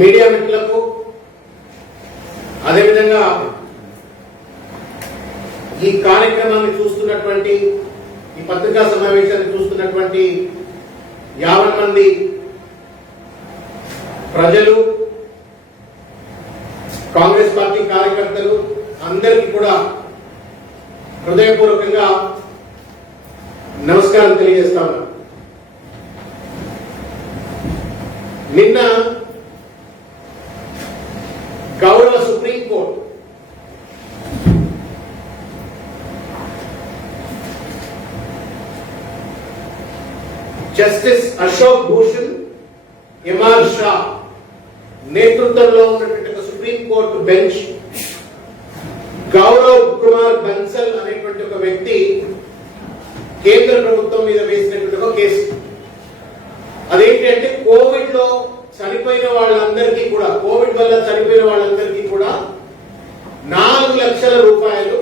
Media మిత్రులకు అదేవిధంగా ఈ కార్యక్రమాన్ని చూస్తున్నటువంటి ఈ పత్రికా సమావేశాన్ని చూస్తున్నటువంటి 50 మంది ప్రజలు కాంగ్రెస్ పార్టీ కార్యకర్తలు అందరికీ కూడా హృదయపూర్వకంగా నమస్కారం తెలియజేస్తా ఉన్నాను. నిన్న గౌరవ సుప్రీంకోర్టు జస్టిస్ అశోక్ భూషణ్, ఎంఆర్ షా నేతృత్వంలో ఉన్నటువంటి సుప్రీంకోర్టు బెంచ్ గౌరవ్ కుమార్ బన్సల్ అనేటువంటి ఒక వ్యక్తి కేంద్ర ప్రభుత్వం మీద వేసినటువంటి ఒక కేసు. అదేంటి అంటే కోవిడ్ లో చనిపోయిన వాళ్ళందరికీ కూడా, కోవిడ్ వల్ల చనిపోయిన వాళ్ళందరికీ కూడా 4 లక్షల రూపాయలు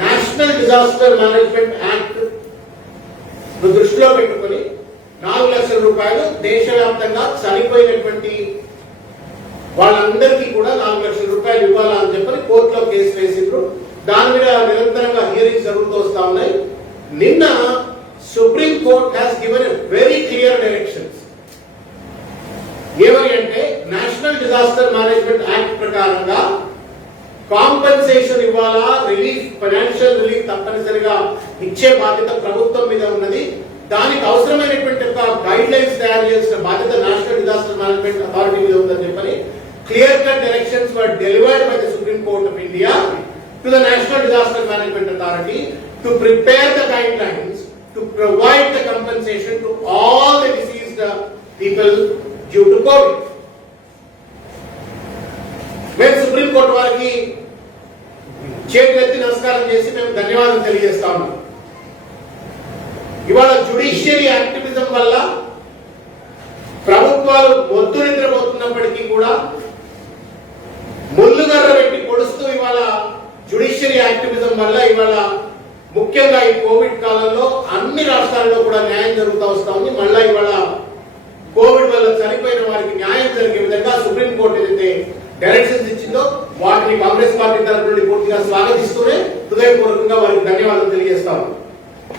నేషనల్ డిజాస్టర్ మేనేజ్మెంట్ యాక్ట్ దృష్టిలో పెట్టుకుని 4 లక్షల రూపాయలు దేశవ్యాప్తంగా చనిపోయినటువంటి వాళ్ళందరికీ కూడా 4 లక్షల రూపాయలు ఇవ్వాలని చెప్పని కోర్టులో కేసు వేసిండ్రు. దాని మీద నిరంతరంగా హియరింగ్స్ జరుగుతూ వస్తా ఉన్నాయి. నిన్న supreme court has given a very clear directions. ఏమని అంటే నేషనల్ డిజాస్టర్ మేనేజ్మెంట్ యాక్ట్ ప్రకారంగా కాంపెన్సేషన్ ఇవ్వాలా, రిలీఫ్, ఫైనాన్షియల్ రిలీఫ్ తప్పనిసరిగా ఇచ్చే బాధ్యత ప్రభుత్వం మీద ఉన్నది. దానికి అవసరమైనటువంటి గైడ్ లైన్స్ తయారు చేసిన బాధ్యత నేషనల్ డిజాస్టర్ మేనేజ్మెంట్ అథారిటీ మీద ఉందని చెప్పని clear cut directions were delivered by the supreme court of India to the national disaster management authority to prepare the guide lines to provide the compensation to all the diseased people due to Covid. మేము supreme court వారికి చేతులెత్తి నమస్కారం చేసి మేము ధన్యవాదాలు తెలియజేస్తా ఉన్నాం. ఇవాళ జ్యుడిషియరీ యాక్టివిజం వల్ల ప్రభుత్వాలు మొద్దు నిద్రపోతున్నప్పటికీ కూడా ముళ్ళుగర్ర పెట్టి పొడుస్తూ ఇవాళ జ్యుడిషియరీ యాక్టివిజం వల్ల ఇవాళ ముఖ్యంగా ఈ కోవిడ్ కాలంలో అన్ని రాష్ట్రాల్లో కూడా న్యాయం జరుగుతూ వస్తా ఉంది. మళ్ళా ఇవాళ కోవిడ్ వల్ల చనిపోయిన వారికి న్యాయం జరిగే విధంగా సుప్రీంకోర్టు ఏదైతే డైరెక్షన్స్ ఇచ్చిందో వాటిని కాంగ్రెస్ పార్టీ తరఫు నుండి పూర్తిగా స్వాగతిస్తూనే హృదయపూర్వకంగా వారికి ధన్యవాదాలు తెలియజేస్తాము.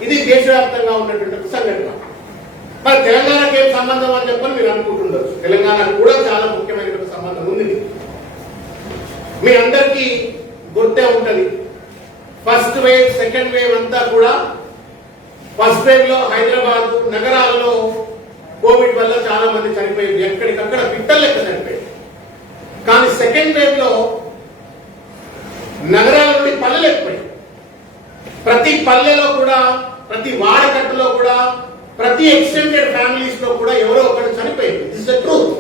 ఇది దేశవ్యాప్తంగా ఉన్నటువంటి సంఘటన. మరి తెలంగాణకి ఏం సంబంధం అని చెప్పని మీరు అనుకుంటుండొచ్చు. తెలంగాణకు కూడా చాలా ముఖ్యమైనటువంటి సంబంధం ఉంది. మీ అందరికీ గుర్తే ఉంటది, ఫస్ట్ వేవ్, సెకండ్ వేవ్ అంతా కూడా ఫస్ట్ వేవ్ లో హైదరాబాద్ నగరాల్లో కోవిడ్ వల్ల చాలా మంది చనిపోయింది, ఎక్కడికక్కడ పిట్టల లెక్క చనిపోయింది. కానీ సెకండ్ వేవ్ లో నగరాల నుండి పల్లెలు ఎక్కువై, ప్రతి పల్లెలో కూడా, ప్రతి వాడకట్టులో కూడా, ప్రతి ఎక్స్టెండెడ్ ఫ్యామిలీస్ లో కూడా ఎవరో ఒకరు చనిపోయింది. This is the truth.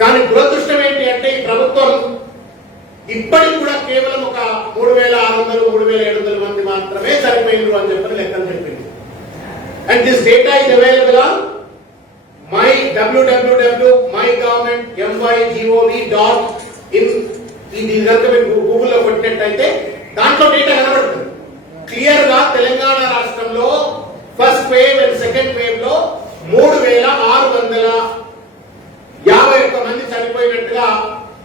కానీ దురదృష్టం ఏంటి అంటే ఈ ప్రభుత్వం ఇప్పటికి కూడా కేవలం ఒక 3600, 3700 మంది మాత్రమే చనిపోయిండ్రు అని చెప్పని లెక్కలు చెప్పింది. And this data is available on my www.mygovernment.mygov.in. ఇది కనుక మీరు గూగుల్లో కొట్టినట్టయితే దాంట్లో డేటా కనబడుతుంది క్లియర్ గా. తెలంగాణ రాష్ట్రంలో first wave and second wave లో 3651 మంది చనిపోయినట్టుగా,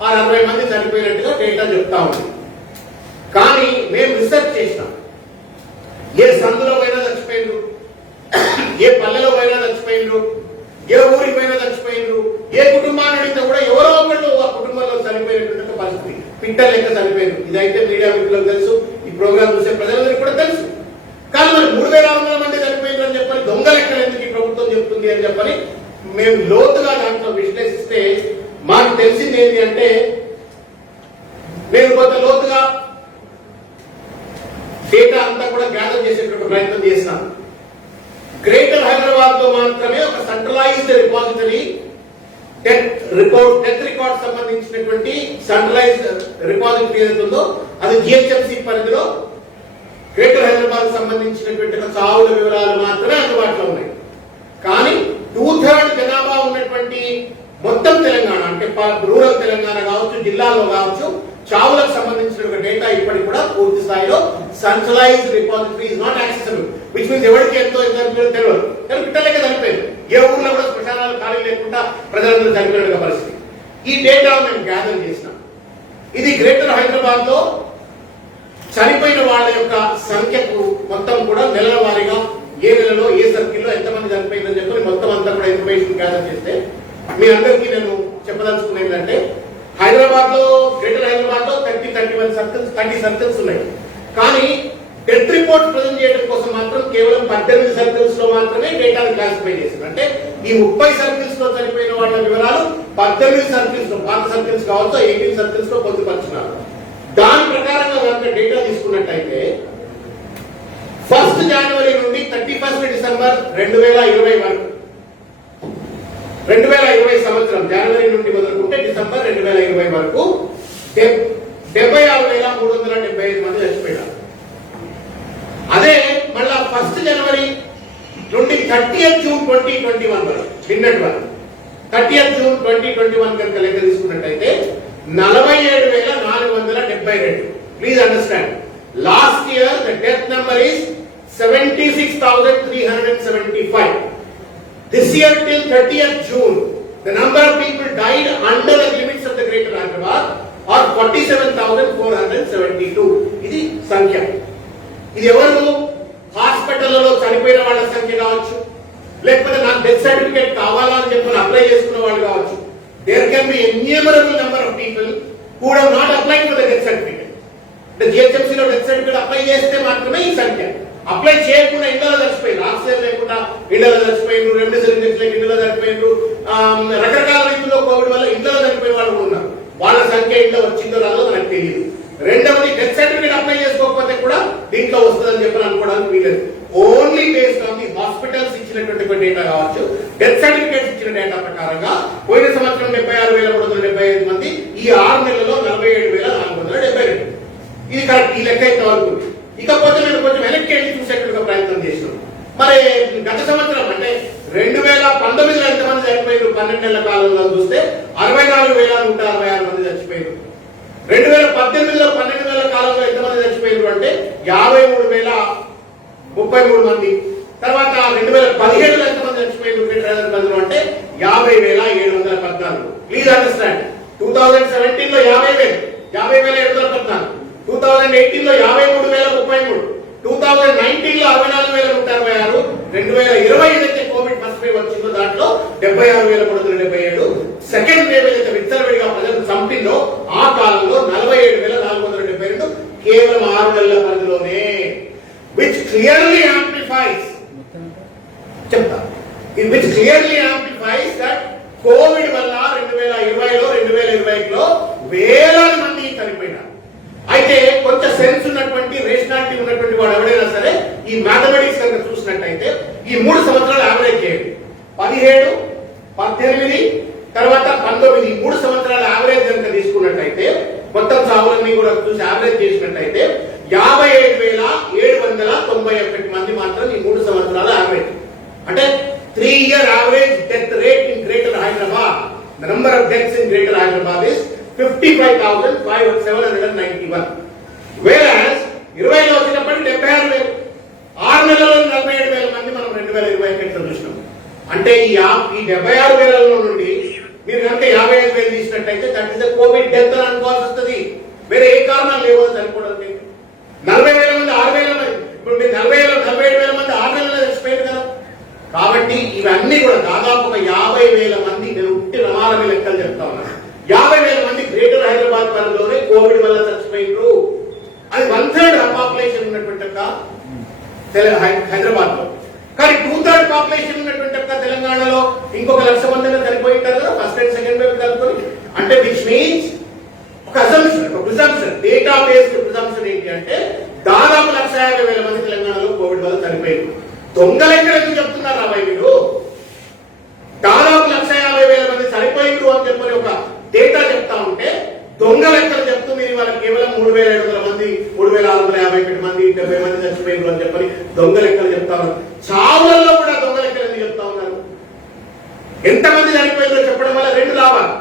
60 మంది చనిపోయినట్టుగా డేటా చెప్తా ఉంది. కానీ మేము రీసెర్చ్ చేసినాం. ఏ సందులో పోయినా చచ్చిపోయిండ్రు, ఏ పల్లెలో పోయినా చచ్చిపోయిండ్రు, ఏ ఊరికి పోయినా చచ్చిపోయిండ్రు, ఏ కుటుంబాన్ని అడిగితే కూడా ఎవరో ఒకళ్ళు ఆ కుటుంబంలో చనిపోయినటువంటి పరిస్థితి, పిట్టల లెక్క చనిపోయింది. ఇదైతే మీడియా మిత్రులకు తెలుసు, ఈ ప్రోగ్రామ్ చూసే ప్రజలందరికీ కూడా తెలుసు. కానీ మరి 3600 మంది చనిపోయిండ్రు అని చెప్పని దొంగ లెక్కలు ఎందుకు ఈ ప్రభుత్వం చెప్తుంది అని చెప్పని మేము లోతుగా దాంట్లో విశ్లేషిస్తే మాకు తెలిసింది ఏంటి అంటే, నేను కొంత లోతుగా డేటా అంతా కూడా గ్యాదర్ చేసేటువంటి ప్రయత్నం చేసినాను. గ్రేటర్ హైదరాబాద్ లో మాత్రమే ఒక సెంట్రలైజ్డ్ రిపాజిటరీ డెత్ రికార్డ్ సంబంధించినటువంటి సెంట్రలైజ్డ్ రిపాజిటరీ ఏదైతుందో అది జిహెచ్ఎంసీ పరిధిలో గ్రేటర్ హైదరాబాద్ సంబంధించినటువంటి చావుల వివరాలు మాత్రమే అందుబాటులో ఉన్నాయి. కానీ 2/3 జనాభా ఉన్నటువంటి మొత్తం తెలంగాణ అంటే రూరల్ తెలంగాణ కావచ్చు, జిల్లాలో కావచ్చు, చావులకు సంబంధించిన డేటా ఇప్పటికి కూడా పూర్తి స్థాయిలో centralised repository is not accessible. Which means ఎవరికి ఎంతో తెలియదు. కానీ పిట్టలకే చనిపోయింది. ఏ ఊర్లో కూడా శ్మశానాలు ఖాళీ లేకుండా ప్రజలందరూ చనిపోయిన పరిస్థితి. ఈ డేటా మేము గ్యాదర్ చేసినాం. ఇది గ్రేటర్ హైదరాబాద్ లో చనిపోయిన వాళ్ళ యొక్క సంఖ్యకు మొత్తం కూడా నెలల వారీగా ఏ నెలలో ఏ సర్కిల్లో ఎంతమంది చనిపోయిందని చెప్పి మొత్తం అంతా కూడా ఇన్ఫర్మేషన్ గ్యాదర్ చేస్తే మీ అందరికీ నేను చెప్పదలుచుకునేది ఏంటంటే హైదరాబాద్ లో గ్రేటర్ హైదరాబాద్ లో 30 సర్కిల్స్ ఉన్నాయి. కానీ డెత్ రిపోర్ట్ ప్రజెంట్ చేయడం కోసం మాత్రం కేవలం 18 సర్కిల్స్ లో మాత్రమే డేటాను క్లాసిఫై చేశారు. అంటే ఈ 30 సర్కిల్స్ లో చనిపోయిన వాళ్ళ వివరాలు 18 సర్కిల్స్ లో, పాత సర్కిల్స్ కావచ్చు 18 సర్కిల్స్ లో పొందుపరిచినారు. దాని ప్రకారంగా కనుక డేటా తీసుకున్నట్టయితే 1 జనవరి నుండి 31 డిసెంబర్ 2020 వరకు 2020 సంవత్సరం జనవరి నుండి మొదలుకుంటే డిసెంబర్ 2020 వరకు 76,375 మంది చచ్చిపోయారు. అదే మళ్ళా 1 జనవరి నుండి 30th జూన్ 2021 వరకు నిన్నటి వరకు 30th జూన్ 2021 కనుక లెక్క తీసుకున్నట్టయితే 47,472. Please understand, last year the death number is 76,375. This year till 30th June, the number of people died under the limits of the Greater Hyderabad are 47,472. ఇది సంఖ్య. ఇది ఎవరు? హాస్పిటల్లో చనిపోయిన వాళ్ళ సంఖ్య కావచ్చు, లేకపోతే నాకు డెత్ సర్టిఫికేట్ కావాలా అని చెప్పి అప్లై చేసుకున్న వాళ్ళు కావచ్చు. There can be innumerable number of people who have not applied for the death certificate. The GHMC లో డెత్ సర్టిఫికేట్ అప్లై చేస్తే మాత్రమే ఈ సంఖ్య. అప్లై చేయకుండా ఇంట్లో చచ్చిపోయింది, ఆక్సిజన్ లేకుండా ఇంట్లో చచ్చిపోయిండ్రు, రెమ్డెసివిర్ ఇంజెక్షన్ ఇంట్లో చచ్చిపోయిండ్రు, రకరకాల రీతిలో కోవిడ్ వల్ల ఇంట్లో చనిపోయిన వాళ్ళు ఉన్నారు. వాళ్ళ సంఖ్య ఇంట్లో వచ్చిందో రాదో నాకు తెలియదు. రెండవది డెత్ సర్టిఫికేట్ అప్లై చేసుకోకపోతే కూడా దీంట్లో వస్తుందని చెప్పి అనుకోవడానికి వీలేదు. Only based on the hospitals ఇచ్చినటువంటి డేటా కావచ్చు, డెత్ సర్టిఫికేట్స్ ఇచ్చిన డేటా ప్రకారంగా పోయిన సంవత్సరం 76,375 మంది, ఈ 6 నెలల్లో 47,472. ఇది కరెక్ట్, ఈ లెక్క అయితే వరకు. ఇకపోతే నేను కొంచెం వెనక్కి వెళ్ళి చూసేట్టుగా ప్రయత్నం చేసినాం. మరి గత సంవత్సరం అంటే 2019లో ఎంతమంది చనిపోయారు? 12 నెలల కాలంలో చూస్తే 64,166 మంది చచ్చిపోయారు. 2018లో 12 నెలల కాలంలో ఎంతమంది చచ్చిపోయారు అంటే 53,033 మంది. తర్వాత 2017లో ఎంతమంది చచ్చిపోయారు గ్రేటర్ హైదరాబాద్ అంటే 50,714. ప్లీజ్ అండర్స్టాండ్, 2017లో 50,714, 2018లో 53,033, 2019లో 64,166, 2020 ఏదైతే కోవిడ్ ఫస్ట్ వేవ్ వచ్చిందో దాంట్లో 76,377. సెకండ్ వేవ్ ఏదైతే విచ్చలవిడిగా ప్రజలు చంపిందో ఆ కాలంలో 47,472 కేవలం 6 నెలల పరిధిలోనే. which clearly amplifies that Covid వల్ల 2020లో 2021లో వేలాది మంది చనిపోయినారు. అయితే కొంచెం సెన్స్ ఉన్నటువంటి, రేషనాలిటీ ఉన్నటువంటి వాడు ఎవడైనా సరే ఈ మ్యాథమెటిక్స్ కనుక చూసినట్టయితే ఈ 3 సంవత్సరాలు యావరేజ్ చేయండి. 17, 18 తర్వాత 19, 3 సంవత్సరాల యావరేజ్ కనుక తీసుకున్నట్టయితే మొత్తం సావులన్నీ కూడా చూసి యావరేజ్ చేసినట్టయితే 57,791 మంది మాత్రం ఈ 3 సంవత్సరాల యావరేజ్. అంటే 3-year average death rate in Greater Hyderabad, the number of deaths in Greater Hyderabad is 55,791. Whereas 20లో వచ్చినప్పుడు 76,000, 6 నెలల్లో 47,000 మంది మనం 2021 చూసినాం. అంటే ఈ 76,000 నుండి మీరు కనుక 55,000 తీసినట్టయితే దట్ ఇస్ కోవిడ్ డెత్ అని అనుకోవాల్సి వస్తుంది. వేరే ఏ కారణాలు లేవో చనిపోవడానికి. 40,000 మంది 6,000 మంది, ఇప్పుడు మీరు 47,000 మంది 6 నెలల్లో చచ్చిపోయారు కదా. కాబట్టి ఇవన్నీ కూడా దాదాపు 50,000 మంది, నేను ఉట్టి రమారమి లెక్కలు చెప్తా ఉన్నాను, 50,000 మంది గ్రేటర్ హైదరాబాద్ పరిధిలోనే కోవిడ్ వల్ల చచ్చిపోయినారు. అది 1/3 పాపులేషన్ ఉన్నటువంటి హైదరాబాద్ లో. కానీ 2/3 పాపులేషన్ ఉన్నటువంటి తెలంగాణలో ఇంకొక 1,00,000 మంది చనిపోయి ఉంటారు కదా ఫస్ట్ అండ్ సెకండ్ వేవ్ కలుపుకొని. అంటే విచ్ మీన్స్ ఒక ప్రిజంప్షన్, డేటా బేస్డ్ ప్రిజంప్షన్ ఏంటి అంటే దాదాపు 1,50,000 మంది తెలంగాణలో కోవిడ్ వల్ల చనిపోయారు. దొంగ లెక్కలు ఎందుకు చెప్తున్నారు అబ్బాయి మీరు? దాదాపు 1,50,000 మంది చనిపోయిండ్రు అని చెప్పని ఒక డేటా చెప్తా ఉంటే దొంగ లెక్కలు చెప్తూ మీరు వాళ్ళకి కేవలం 3,500 మంది, 3,651 మంది, 70 మంది చచ్చిపోయిండ్రు అని చెప్పని దొంగ లెక్కలు చెప్తా ఉన్నారు. చావులలో కూడా దొంగ లెక్కలు ఎందుకు చెప్తా ఉన్నారు? ఎంతమంది చనిపోయిందో చెప్పడం వల్ల 2 లాభాలు.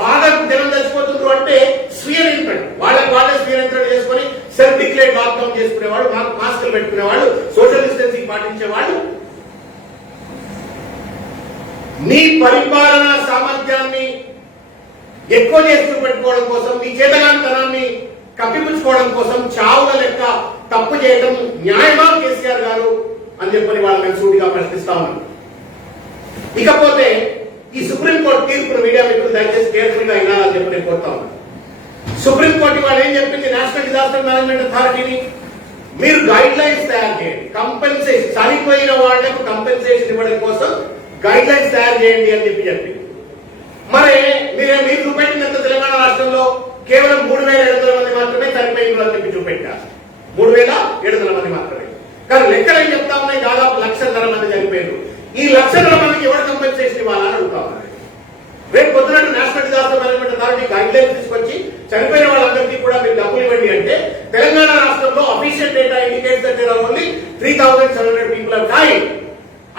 బాగా జనం చచ్చిపోతుండ్రు అంటే స్వీయ నియంత్రణ, వాళ్ళే స్వీయ నియంత్రణ చేసుకుని సెల్ఫ్ డిక్లేర్డ్ లాక్డౌన్ చేసుకునేవాళ్ళు, మాస్కులు పెట్టుకునేవాళ్ళు, సోషల్ డిస్టెన్సింగ్ పాటించేవాళ్ళు. నీ పరిపాలనా సామర్థ్యాన్ని ఎక్కువ చేస్తూ పెట్టుకోవడం కోసం, నీ చేతగాంతనాన్ని కప్పిపుచ్చుకోవడం కోసం చావుల లెక్క తప్పు చేయడం న్యాయమా కేసీఆర్ గారు అని చెప్పని వాళ్ళని సూటిగా ప్రశ్నిస్తా ఉన్నాను. ఇకపోతే ఈ సుప్రీంకోర్టు తీర్పును మీడియా మిత్రులు దయచేసి కేర్ఫుల్ గా వినాలని చెప్పి నేను కోరుతా ఉన్నాను. సుప్రీంకోర్టు వాళ్ళు ఏం చెప్పింది, నేషనల్ డిజాస్టర్ మేనేజ్మెంట్ అథారిటీని మీరు గైడ్ లైన్స్ తయారు చేయండి, కంపెన్సేషన్ చనిపోయిన వాళ్లకు కంపెన్సేషన్ ఇవ్వడం కోసం గైడ్ లైన్స్ తయారు చేయండి అని చెప్పింది. మరి మీరు చూపెట్టినంత తెలంగాణ రాష్ట్రంలో కేవలం 3,700 మంది మాత్రమే చనిపోయిన అని చెప్పి చూపెట్టారు. 3,700 మంది మాత్రమే. కానీ లెక్కలు ఏం చెప్తా ఉన్నాయి, దాదాపు 1,00,000 మంది చనిపోయారు. ఈ 1,00,000 మందికి ఎవరు కంపెన్సేషన్ ఇవ్వాలని అడుగుతా ఉన్నారు. రేపు పొద్దున్నట్టు national disaster management authority guidelines తీసుకొచ్చి చనిపోయిన వాళ్ళందరికీ కూడా మీరు డబ్బులు ఇవ్వండి అంటే, తెలంగాణ రాష్ట్రంలో official data indicates that there are only 3,700 people have died.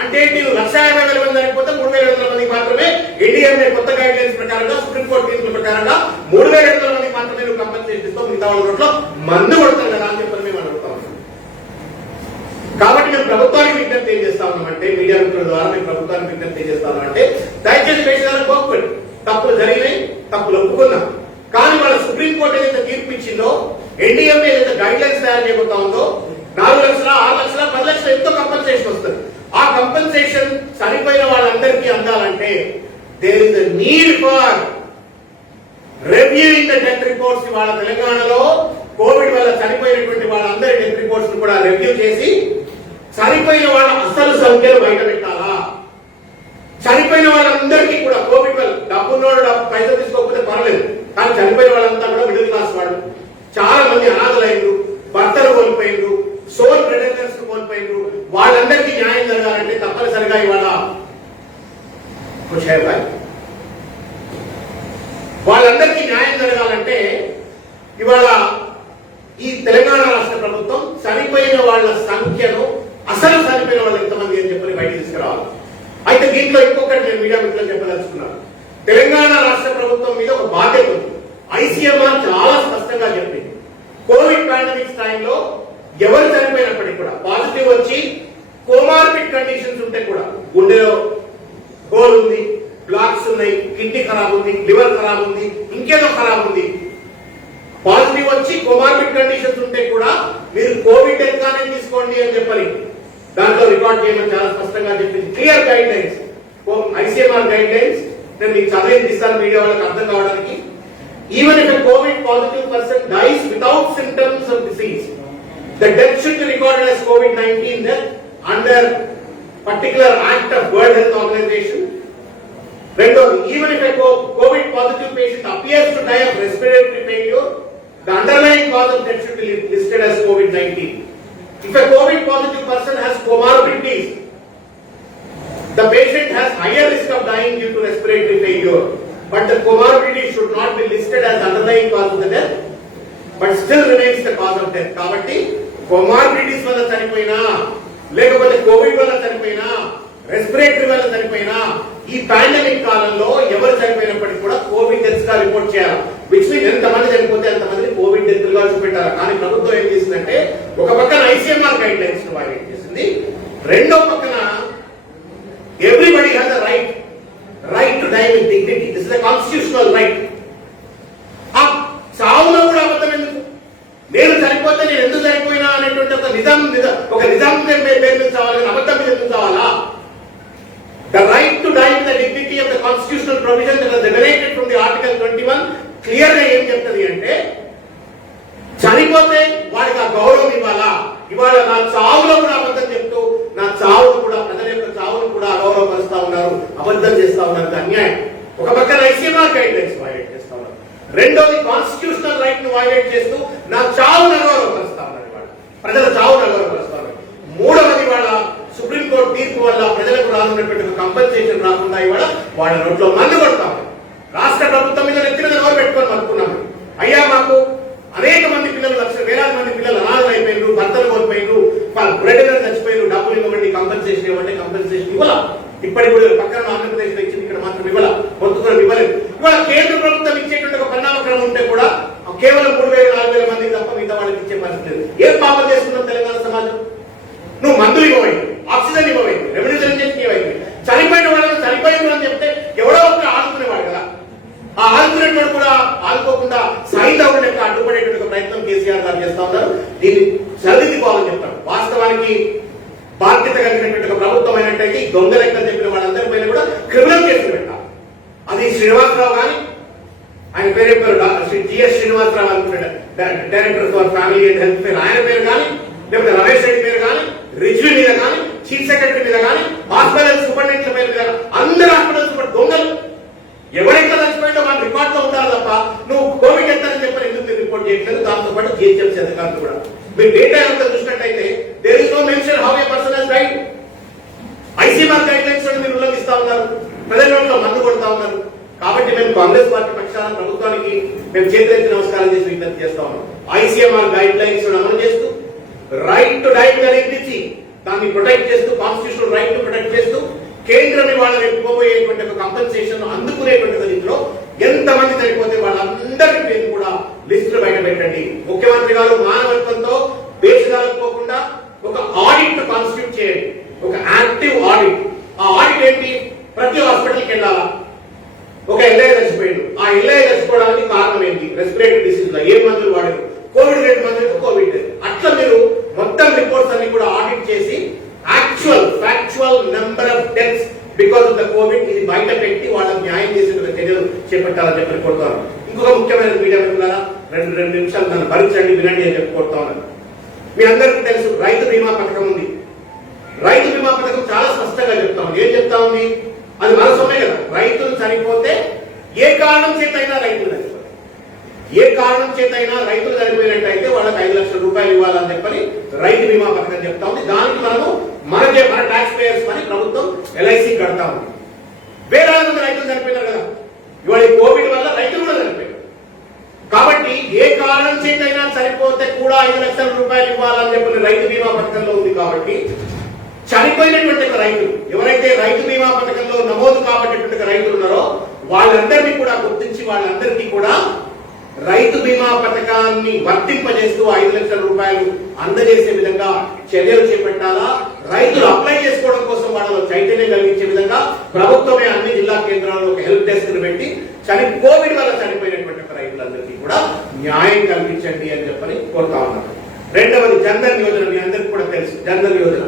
అంటే మీరు 1,50,000 మంది చనిపోతే 3,700 మందికి మాత్రమే ఎన్డీఎంఏ కొత్త గైడ్ లైన్స్ ప్రకారంగా, సుప్రీంకోర్టు తీర్పుల ప్రకారంగా 3,700 మందికి మాత్రమే నువ్వు కంపెన్సేషన్ ఇస్తావు, మిగతా వాళ్ళ రోడ్లో మందు కొడతారు కదా అని చెప్పని మేము అడుగుతా ఉన్నాం. కాబట్టి మేము ప్రభుత్వానికి విజ్ఞప్తి ఏం చేస్తా ఉన్నామంటే, మీడియా మిత్రుల ద్వారా మేము ప్రభుత్వానికి విజ్ఞప్తి ఏం చేస్తా ఉన్నామంటే, దయచేసి పేషెంట్ గొప్పది తప్పులు జరిగినాయి, తప్పులు ఒప్పుకున్నాం. కానీ వాళ్ళ సుప్రీంకోర్టు ఏదైతే తీర్పు ఇచ్చిందో, ఎన్డీఎంఏ ఏదైతే గైడ్ లైన్స్ తయారు చేయబోతా ఉందో, 4 లక్షల 6 లక్షల 10 లక్షల ఎంతో కంపెన్సేషన్ వస్తుంది. ఆ కంపెన్సేషన్ చనిపోయిన వాళ్ళందరికీ అందాలంటే there is a need for reviewing the death reports. ఇవాళ తెలంగాణలో కోవిడ్ వల్ల చనిపోయినటువంటి వాళ్ళందరి డెత్ రిపోర్ట్స్ కూడా రివ్యూ చేసి చనిపోయిన వాళ్ళ అసలు సంఖ్యను బయట పెట్టాలా. చనిపోయిన వాళ్ళందరికీ కూడా కోవిడ్ వల్ల డబ్బున్నోడు పైసలు తీసుకోకపోతే పర్లేదు, కానీ చనిపోయిన వాళ్ళంతా కూడా మిడిల్ క్లాస్ వాళ్ళు, చాలా మంది అనాథలైనరు, భర్తలు కోల్పోయినరు, సోల్ ప్రెడేటర్స్ కోల్పోయినరు. వాళ్ళందరికీ న్యాయం జరగాలంటే తప్పనిసరిగా ఇవాళ వాళ్ళందరికీ న్యాయం జరగాలంటే ఇవాళ ఈ తెలంగాణ రాష్ట్ర ప్రభుత్వం చనిపోయిన వాళ్ళ సంఖ్యను, అసలు చనిపోయిన వాళ్ళు ఎంతమంది అని చెప్పని బయట తీసుకురావాలి. అయితే దీంట్లో ఇంకొకటి నేను మీడియా మిత్రులు చెప్పదలుచుకున్నాను. తెలంగాణ రాష్ట్ర ప్రభుత్వం మీద ఒక బాధ్యత ఉంది. ఐసీఎంఆర్ చాలా స్పష్టంగా చెప్పింది, కోవిడ్ పాండమిక్స్ టైంలో ఎవరు చనిపోయినప్పటికీ కూడా పాజిటివ్ వచ్చి కోమార్బిడ్ కండిషన్స్ ఉంటే కూడా, గుండెలో హోల్ ఉంది, బ్లాక్స్ ఉన్నాయి, కిడ్నీ ఖరాబ్ ఉంది, లివర్ ఖరాబ్ ఉంది, ఇంకేదో ఖరాబ్ ఉంది, పాజిటివ్ వచ్చి కోమార్బిడ్ కండిషన్స్ ఉంటే కూడా మీరు కోవిడ్ డెత్ గానే తీసుకోండి అని చెప్పని దాంట్లో రికార్డ్ చేయమని చాలా స్పష్టంగా చెప్పింది. Clear guide lines, ICMR guide lines. నేను మీకు చదివి ఇస్తాను మీడియా వాళ్ళకి అర్థం కావడానికి. Even if a Covid positive person dice without symptoms of disease, the death should be recorded as COVID-19 death under particular act of World Health Organization. Even if a COVID positive patient appears to die of respiratory failure, the underlying cause of death should be listed as COVID-19. If a COVID positive person has comorbidities, the patient has higher risk of dying due to respiratory failure, but the comorbidity should not be listed as underlying cause of the death, but still remains the cause of death. కాబట్టి comorbidities వల్ల చనిపోయినా, లేకపోతే Covid వల్ల చనిపోయినా, respiratory వల్ల చనిపోయినా, ఈ pandemic కాలంలో ఎవరు చనిపోయినప్పటికీ కూడా కోవిడ్ డెత్స్ గా రిపోర్ట్ చేయాలి. విచ్ మీన్స్ ఎంతమంది చనిపోతే అంతమందిని కోవిడ్ డెత్ గా చూపెట్టాలి. కానీ ప్రభుత్వం ఏం చేసిందంటే, ఒక పక్కన ఐసీఎంఆర్ గైడ్ లైన్స్ ను వైలేట్ చేసింది, రెండో పక్కన everybody has the right to die with dignity. This is the constitutional right. ఆ చావులో కూడా అబద్ధం ఎందుకు? నేను చనిపోతే నేను ఎందుకు చనిపోయినా అనేటువంటి ఒక నిజాం పేరు మీద చావాలి, అబద్ధం మీద ఎందుకు చావాలా? The right to die with the dignity of the constitutional provision that was emanated from the Article 21 clear గా ఏం చెప్తుంది అంటే, చనిపోతే వాడికి ఆ గౌరవం ఇవ్వాలా. ఇవాళ నా చావులో కూడా అబద్ధం చెప్తూ, నా చావును కూడా, ప్రజల యొక్క చావును కూడా అగౌరవపరుస్తా ఉన్నారు, అబద్ధం చేస్తా ఉన్నారు. అన్యాయం. ఒక పక్కన ఐసీఎంఆర్ గైడ్ లైన్స్ వైలేట్ చేస్తా ఉన్నారు, రెండోది కాన్స్టిట్యూషనల్ రైట్ ను వైలేట్ చేస్తూ నా చావును అగౌరవపరుస్తా ఉన్నారు, ప్రజల చావును అగౌరవపరుస్తా ఉన్నారు. మూడవది వాళ్ళ సుప్రీంకోర్టు తీర్పు వల్ల ప్రజలకు రానున్నటువంటి కంపెన్సేషన్ రాకుండా ఇవాళ వాళ్ళ నోట్లో మందు కొడతాం. రాష్ట్ర ప్రభుత్వం మీద నెత్తి మీద నోరు పెట్టుకొని అనుకున్నాము, అయ్యా మాకు అనేక మంది పిల్లలు, వేలాది మంది పిల్లలు అనాథలు అయిపోయినారు, భర్తలు కోల్పోయినారు, బ్రెడ్ చచ్చిపోయినారు, డబ్బులు ఇవ్వండి, కంపెన్సేషన్ ఇవ్వండి. కంపెన్సేషన్ ఇవ్వాల. ఇప్పటికి కూడా పక్కన ఆంధ్రప్రదేశ్ లో ఇచ్చింది, ఇక్కడ మాత్రం ఇవ్వాల, మొత్తం ఇవ్వలేదు. ఇవాళ కేంద్ర ప్రభుత్వం ఇచ్చేటువంటి ఒక పరిణామక్రమం ఉంటే కూడా కేవలం 3,000-4,000 మందికి తప్ప మిగతా వాళ్ళకి ఇచ్చే పరిస్థితి లేదు. ఏం పాపం చేస్తున్నాం తెలంగాణ సమాజం? నువ్వు మందులు ఇవ్వవైంది, ఆక్సిజన్ ఇవ్వవైంది, రెవెన్యూ ఇంజెక్షన్ ఇవ్వైంది, చనిపోయిన వాళ్ళని చనిపోయిన దొంగ లెక్కలు చెప్పిన వాళ్ళందరి పైన కూడా క్రిమినల్ కేసులు పెట్టాలి. అది శ్రీనివాసరావు కానీ, ఆయన పేరు చెప్పారు జిఎస్ శ్రీనివాసరావు అనుకుంటాడు, director for family and health పేరు, ఆయన పేరు కానీ, లేకపోతే రమేష్ రెడ్డి పేరు కానీ, రిజ్వీ మీద కానీ, చీఫ్ సెక్రటరీ మీద కానీ, హాస్పిటల్ సూపరింటెండెంట్ పేరు మీద, అందరు హాస్పిటల్ సూపర్ దొంగలు. ఎవరైతే చచ్చిపోయిందో వాళ్ళ రికార్డ్ లో ఉంటారు తప్ప నువ్వు కోవిడ్ ఎత్తారని చెప్పని ఎందుకు మీరు రిపోర్ట్ చేయట్లేదు? దాంతో పాటు జిహెచ్ఎంసీ అధికారులు కూడా మీరు డేటా అంతా చూసినట్టయితే there is no mention how a person has died. ICMR guide lines మీరు ఉల్లంఘిస్తా ఉన్నారు, ప్రజల నోట్లో మందు కొడతా ఉన్నారు. కాబట్టి మేము కాంగ్రెస్ పార్టీ పక్షాన ప్రభుత్వానికి మేము చేతులెత్తి నమస్కారం చేసి విజ్ఞప్తి చేస్తా ఉన్నాం. ఐసీఎంఆర్ గైడ్ లైన్స్ అమలు చేస్తూ రైట్ టు డైట్ అనేది దాన్ని ప్రొటెక్ట్ చేస్తూ, కాన్స్టిట్యూషనల్ రైట్ ను ప్రొటెక్ట్ చేస్తూ, కేంద్రం వాళ్ళ పోయేటువంటి ఒక కంపెన్సేషన్ అందుకునేటువంటి రీతిలో ఎంతమంది చనిపోతే వాళ్ళందరి పేరు కూడా లిస్టులు బయట పెట్టండి. ముఖ్యమంత్రి గారు మానవత్వంతో దేశాలకు పోకుండా ఒక ఆడిట్ కాన్స్టిట్యూట్ చేయండి, ఒక యాక్టివ్ ఆడిట్. ఆ ఆడిట్ ఏంటి? ప్రతి హాస్పిటల్కి వెళ్ళాలా? ఒక ఎల్ఐ చచ్చిపోయాడు, ఆ ఎల్ఐ చచ్చిపోవడానికి కారణం ఏంటి? రెస్పిరేటరీ డిసీజ్ లో ఏ మందులు వాడారు, కోవిడ్ రేట్ మందులు, కోవిడ్ అట్లా మీరు మొత్తం రిపోర్ట్స్ అన్ని కూడా ఆడిట్ చేసి factual number of deaths because of the Covid ఇది బయట పెట్టి వాళ్ళకి న్యాయం చేసిన చర్యలు చేపట్టాలని చెప్పి కోరుతాను. ఇంకొక ముఖ్యమైన మీడియా మిత్రులారా, రెండు నిమిషాలు నన్ను భరించండి, వినండి అని చెప్పి కోరుతా ఉన్నాను. మీ అందరికీ తెలుసు రైతు బీమా పథకం ఉంది. రైతు బీమా పథకం చాలా స్పష్టంగా చెప్తా ఉంది. ఏం చెప్తా ఉంది? అది మన సొమ్మే కదా. రైతులు చనిపోతే ఏ కారణం చేతైనా రైతులు చనిపోతే, ఏ కారణం చేతైనా రైతులు చనిపోయినట్టయితే వాళ్ళకి 5 లక్షల రూపాయలు ఇవ్వాలని చెప్పని రైతు బీమా పథకం చెప్తా ఉంది. దానికి మనము మన ట్యాక్స్ పేయర్స్ పని ప్రభుత్వం ఎల్ఐసి కడతా ఉంది. వేలాది మంది రైతులు చనిపోయినారు కదా. ఇవాళ కోవిడ్ వల్ల రైతులు కూడా చనిపోయారు. కాబట్టి ఏ కారణం చేతైనా చనిపోతే కూడా 5 లక్షల రూపాయలు ఇవ్వాలని చెప్పిన రైతు బీమా పథకంలో ఉంది. కాబట్టి చనిపోయినటువంటి రైతులు ఎవరైతే రైతు బీమా పథకంలో నమోదు కాబట్టేటువంటి రైతులు ఉన్నారో వాళ్ళందరినీ కూడా గుర్తించి వాళ్ళందరికీ కూడా రైతు బీమా పథకాన్ని వర్తింపజేస్తూ 5 లక్షల రూపాయలు అందజేసే విధంగా చర్యలు చేపట్టాలా. రైతులు అప్లై చేసుకోవడం కోసం వాళ్ళలో చైతన్యం కలిగించే విధంగా ప్రభుత్వమే అన్ని జిల్లా కేంద్రాల్లో ఒక హెల్ప్ డెస్క్ ని పెట్టి కోవిడ్ వల్ల చనిపోయినటువంటి రైతులందరికీ కూడా న్యాయం కల్పించండి అని చెప్పని కోరుతా ఉన్నారు. రెండవది జన్ధన్ యోజన. మీ అందరికీ కూడా తెలుసు జన్ధన్ యోజన.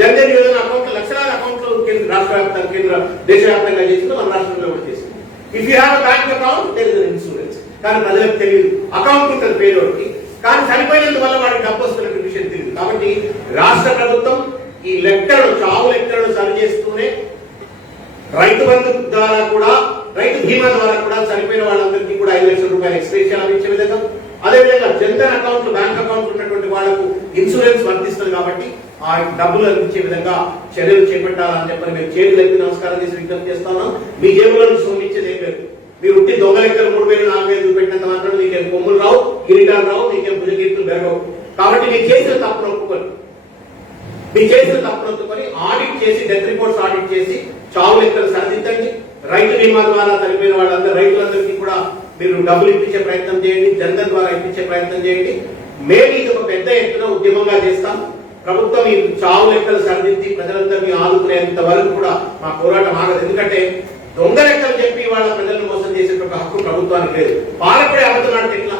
జన్ధన్ యోజన అకౌంట్లు లక్షలాది అకౌంట్లు రాష్ట్ర వ్యాప్తంగా కేంద్ర దేశవ్యాప్తంగా చేసింది, మన రాష్ట్రంలో కూడా చేసింది. If you have bank account there is insurance. కానీ ప్రజలకు తెలియదు. అకౌంట్ ఉంటుంది పేదోడికి, కానీ చనిపోయినందువల్ల వాడికి డబ్బు వస్తున్నట్టు విషయం తెలియదు. కాబట్టి రాష్ట్ర ప్రభుత్వం ఈ లెక్కలను, చావు లెక్కలను సరి చేస్తూనే రైతు బంధు ద్వారా కూడా, రైతు బీమా ద్వారా కూడా చనిపోయిన వాళ్ళందరికీ కూడా 5 లక్షల రూపాయలు ఎక్స్ప్రెషన్ లభించే విధంగా, అదేవిధంగా జన్ధన్ అకౌంట్, బ్యాంక్ అకౌంట్ ఉన్నటువంటి వాళ్లకు ఇన్సూరెన్స్ వర్తిస్తుంది. కాబట్టి ఆ డబ్బులు అందించే విధంగా చర్యలు చేపట్టాలని చెప్పని మేము చేతులు ఎత్తి నమస్కారం చేసి విజ్ఞప్తి చేస్తా ఉన్నాం. మీ జేబులను సోమించేది ఏం లేదు. మీరు ఉట్టి దొంగ లెక్కలు 3,000 4,000 పెట్టినంత మాత్రం మీకేం కొమ్ములు రావు, కిరీటాలు రావు, మీకేం భుజకీర్తులు పెరగవు. కాబట్టి మీ చేసిన తప్పును ఒప్పుకొని, మీ చేసిన తప్పును ఒప్పుకొని ఆడిట్ చేసి, డెత్ రిపోర్ట్స్ ఆడిట్ చేసి చావు లెక్కలు సరిదిద్దండి. రైతు బీమా ద్వారా చనిపోయిన వాళ్ళందరూ రైతులందరికీ కూడా మీరు డబ్బులు ఇప్పించే ప్రయత్నం చేయండి, జన్ధన్ ద్వారా ఇప్పించే ప్రయత్నం చేయండి. మేము ఇది ఒక పెద్ద ఎత్తున ఉద్యమంగా చేస్తాం. ప్రభుత్వం ఈ చావు లెక్కలు సరిదిద్ది ప్రజలందరినీ ఆదుకునేంత వరకు కూడా మా పోరాటం ఆగదు. ఎందుకంటే దొంగ లెక్కలు చెప్పి వాళ్ళ ప్రజలను మోసం చేసేటువంటి హక్కు ప్రభుత్వానికి లేదు. పాలకుడే అబద్ధం ఆడితే ఎట్లా?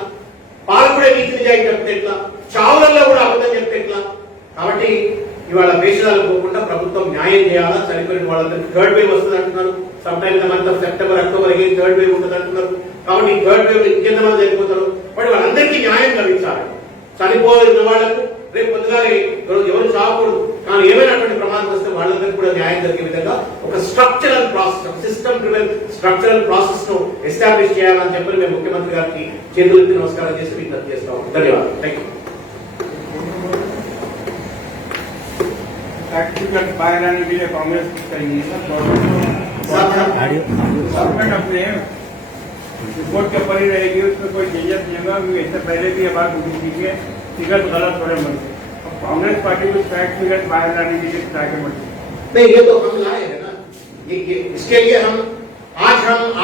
పాలకుడే నీతి నిజాయితీ చెప్తే ఎట్లా? చావులలో కూడా అబద్ధం చెప్తే ఎట్లా? కాబట్టి ఇవాళ దేశాలకు పోకుండా ప్రభుత్వం న్యాయం చేయాలా. చనిపోయిన వాళ్ళందరికీ థర్డ్ వేవ్ వస్తుంది అంటున్నారు. Some time the month of September, October again third wave ఉంటుంది అంటున్నారు. కాబట్టి ఈ థర్డ్ వేవ్ ఇంకెంతమంది చనిపోతారు? మరి వాళ్ళందరికీ న్యాయం లభించాలి. చనిపోయిన వాళ్లకు రేపు పొద్దుగానే ఎవరు చావకూడదు, కానీ ఏమైనటువంటి ప్రమాదం వస్తే వాళ్ళందరికీ కూడా న్యాయం జరిగే విధంగా ఒక స్ట్రక్చరల్ ప్రాసెస్, ఒక సిస్టమ్ డ్రివెన్ స్ట్రక్చరల్ ప్రాసెస్ ను ఎస్టాబ్లిష్ చేయాలని చెప్పి మేము ముఖ్యమంత్రి గారికి చేతులెత్తి నమస్కారం చేసి విజ్ఞప్తి చేస్తాం. ధన్యవాదాలు. Thank you. बाहर आने के लिए कांग्रेस चाहिए गवर्नमेंट अपने रिपोर्ट के ऊपर ही रहेगी, उसमें कोई चेंजेस नहीं होगा। इससे पहले भी ये बात उठी थी कि टिकट गलत थोड़े बनते, कांग्रेस पार्टी को फैक्ट फिगर बाहर लाने के लिए आगे बढ़ती नहीं। ये तो हम लाए हैं ना, ये इसके लिए हम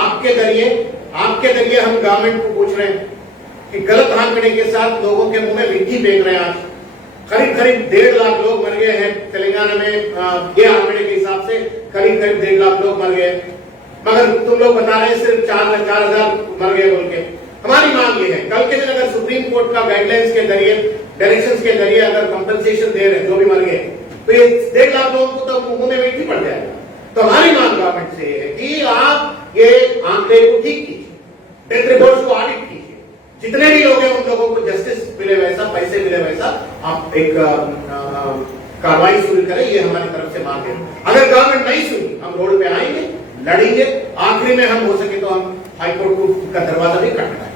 आपके जरिए हम गवर्नमेंट को पूछ रहे हैं कि गलत आंकड़े के साथ लोगों के मुंह में मिट्टी फेंक रहे हैं। आज करीब 1.5 लाख लोग मर गए हैं तेलंगाना में। ये आंकड़े के हिसाब से करीब 1.5 लाख लोग मर गए, मगर तुम लोग बता रहे हैं सिर्फ 4,000 मर गए बोल के। हमारी मांग ये है, कल के दिन अगर सुप्रीम कोर्ट का गाइडलाइंस के जरिए, डायरेक्शंस के जरिए अगर कंपनसेशन दे रहे जो भी मर गए, तो ये 1.5 लाख लोगों को तो मुंह में मीठी पड़ जाएगा। तो हमारी मांग गवर्नमेंट से है कि आप ये आंकड़े को ठीक कीजिए, डेथ रिपोर्ट्स को ऑडिट कीजिए, जितने भी लोग हैं उन लोगों को जस्टिस मिले वैसा, पैसे मिले वैसा आप एक कार्रवाई शुरू करें। ये हमारी तरफ से मांग है। अगर गवर्नमेंट नहीं सुनी, हम रोड पे आएंगे, लड़ेंगे, आखिरी में हम हो सके तो हम हाईकोर्ट का दरवाजा भी खटखटाएंगे।